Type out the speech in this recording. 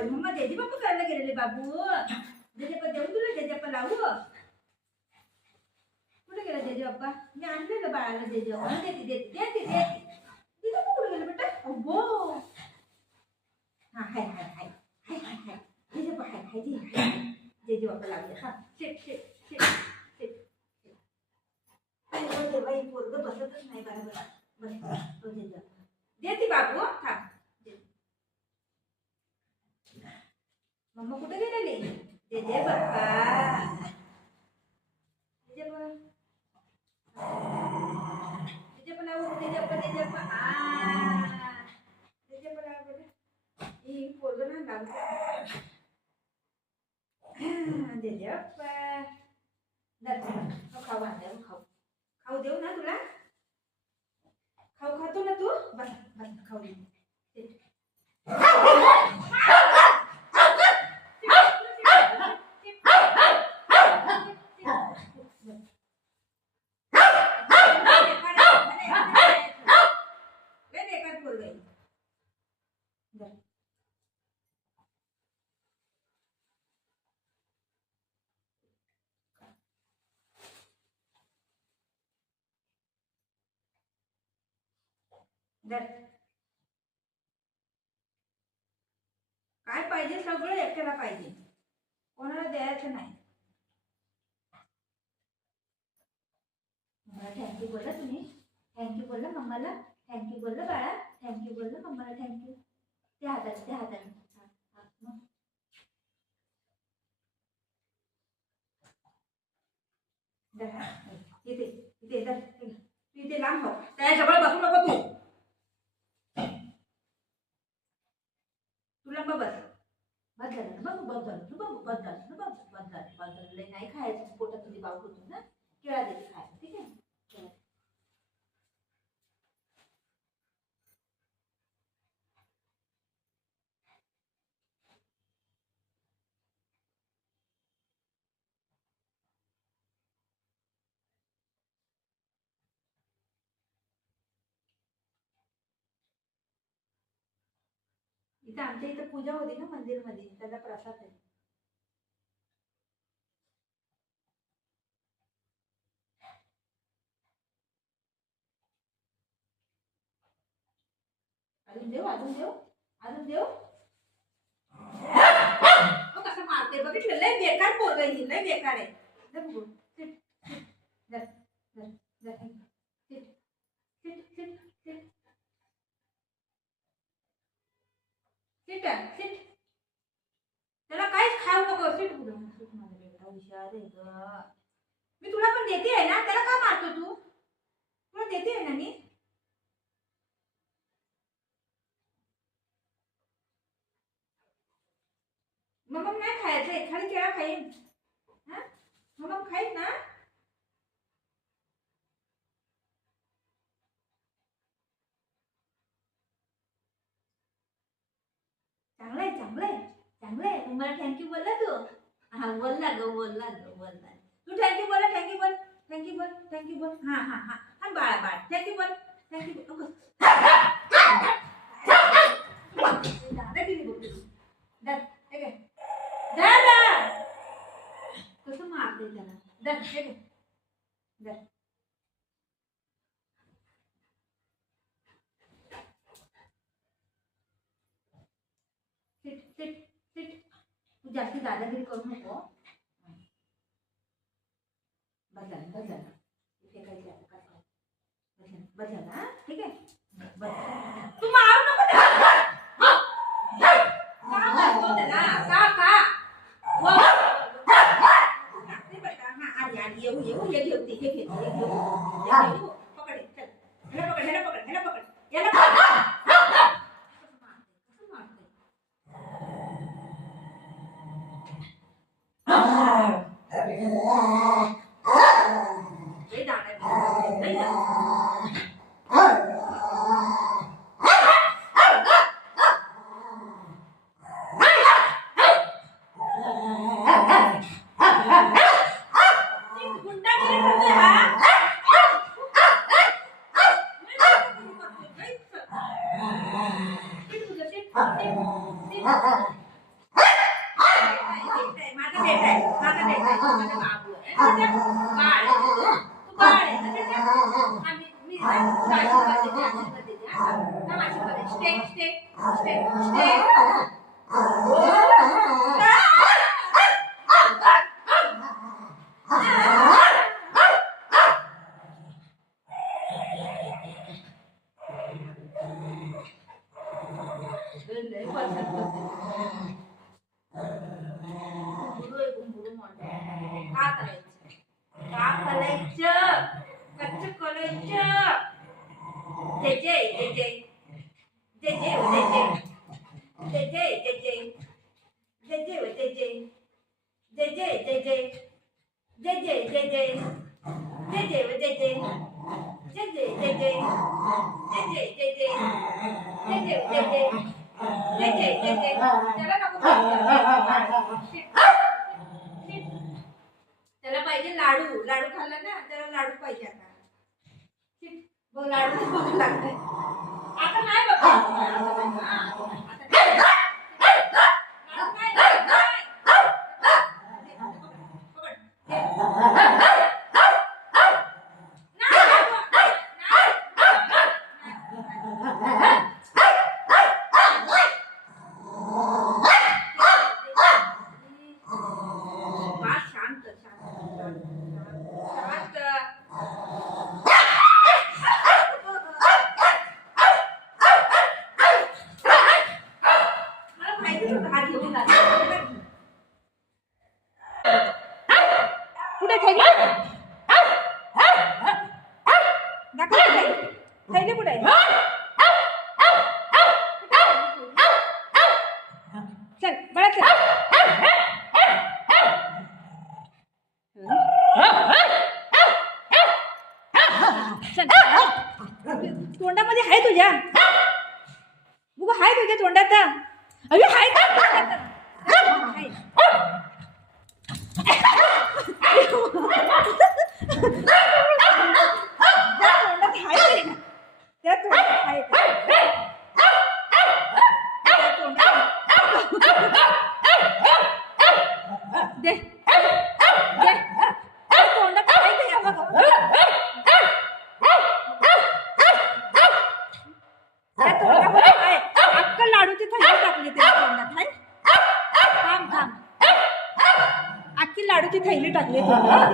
Mamma जेजे बापू करायला गेलेले बाबू जेजे पण देऊ तुला जेजे पण लावू कुठे गेला जेजे बाप्पा मी आणलेलं बाळाला जेजे बाप्पा देते देते देते देते तिथं कुठे गेलं बेटा अब्बो हा हाय हाय हाय हाय हाय हाय जेजे बाप्पा हाय हाय जेजे बाप्पा लावले हा शेट शेट शेट शेट अरे बाई पोरग बसतच नाही बरोबर बस तो जेजे देते बाबू हा मम्मा कुठे गेलेली जेजे बाप्पा जेजे बाप्पा जेजे बाप्पा जेजे बाप्पा जेजे बाप्पा जेजे बाप्पा बोले ही पोरग ना लागतो जेजे बाप्पा दर खाऊ आणलं खाऊ खाऊ देऊ ना तुला खाऊ खातो ना तू बस बस खाऊ दे काय पाहिजे सगळं एकट्याला पाहिजे कोणाला द्यायचं नाही मला थँक्यू बोला तुम्ही थँक्यू बोलला मम्माला थँक्यू बोललं बाळा थँक्यू बोललं मम्माला थँक्यू त्या हाताने इथे इथे इथे लांब हो त्या जवळ बसू नको तू तुला बस बस झालं ना बघ बस झालं ना बघ बस झालं ना बघ बस झालं लई नाही खायचं पोटात तुझी बाऊ होतो ना केळा देते खायला ठीक आहे इथं आमच्या इथं पूजा होती ना मंदिरमध्ये त्याचा प्रसाद आहे अजून देऊ अजून देऊ अजून देऊ कसं मारते बघितलं लय बेकार पोरग ही लय बेकार आहे त्याला काहीच खाऊ नको सीट माझा बेटा हुशार आहे ग मी तुला पण देते आहे ना त्याला का मारतो तू तुला देते आहे ना मी मग नाही खायचं एखादी केळा खाईन हा मग खाईन ना चांगलंय चांगलंय चांगलंय मला थँक्यू बोलला तू हा बोलला ग बोलला तू थँक्यू बोल थँक्यू बोल थँक्यू बोल थँक्यू बोल हा हा हा हा बाळा बाळ थँक्यू बोल थँक्यू बोल दादा किती बोलते दर हे काय दादा कसं मारते त्याला दर हे काय दर सिट सिट सिट तू जास्ती दादागिरी करू नको बस झालं इथे काही बस झालं हा ठीक आहे तू मारू नको त्याला का येऊ हे घेते पकड चल ह्याला पकड याला माझा बेटा आहे, माझा बेटा आहे, माझा बाबू आहे. बाळ तू बाळ आहे ना बेटा. मी आशीर्वाद देते, आशीर्वाद देते. आशीर्वाद देते. Stay stay stay stay. त्याला पाहिजे लाडू. लाडू खाल्ला ना, त्याला लाडू पाहिजे. आता लाडू लागतंय आता. नाही बाबा, थैली कुठे आहे? चल बळा चल. तोंडामध्ये आहे तुझ्या बुबा, हाय तुझ्या तोंडात. अरे हाय का? अक्कल लाडूची थैली टाकली त्याच्या तोंडात. हाय थांब थांब, अख्खी लाडूची थैली टाकली तोंडात.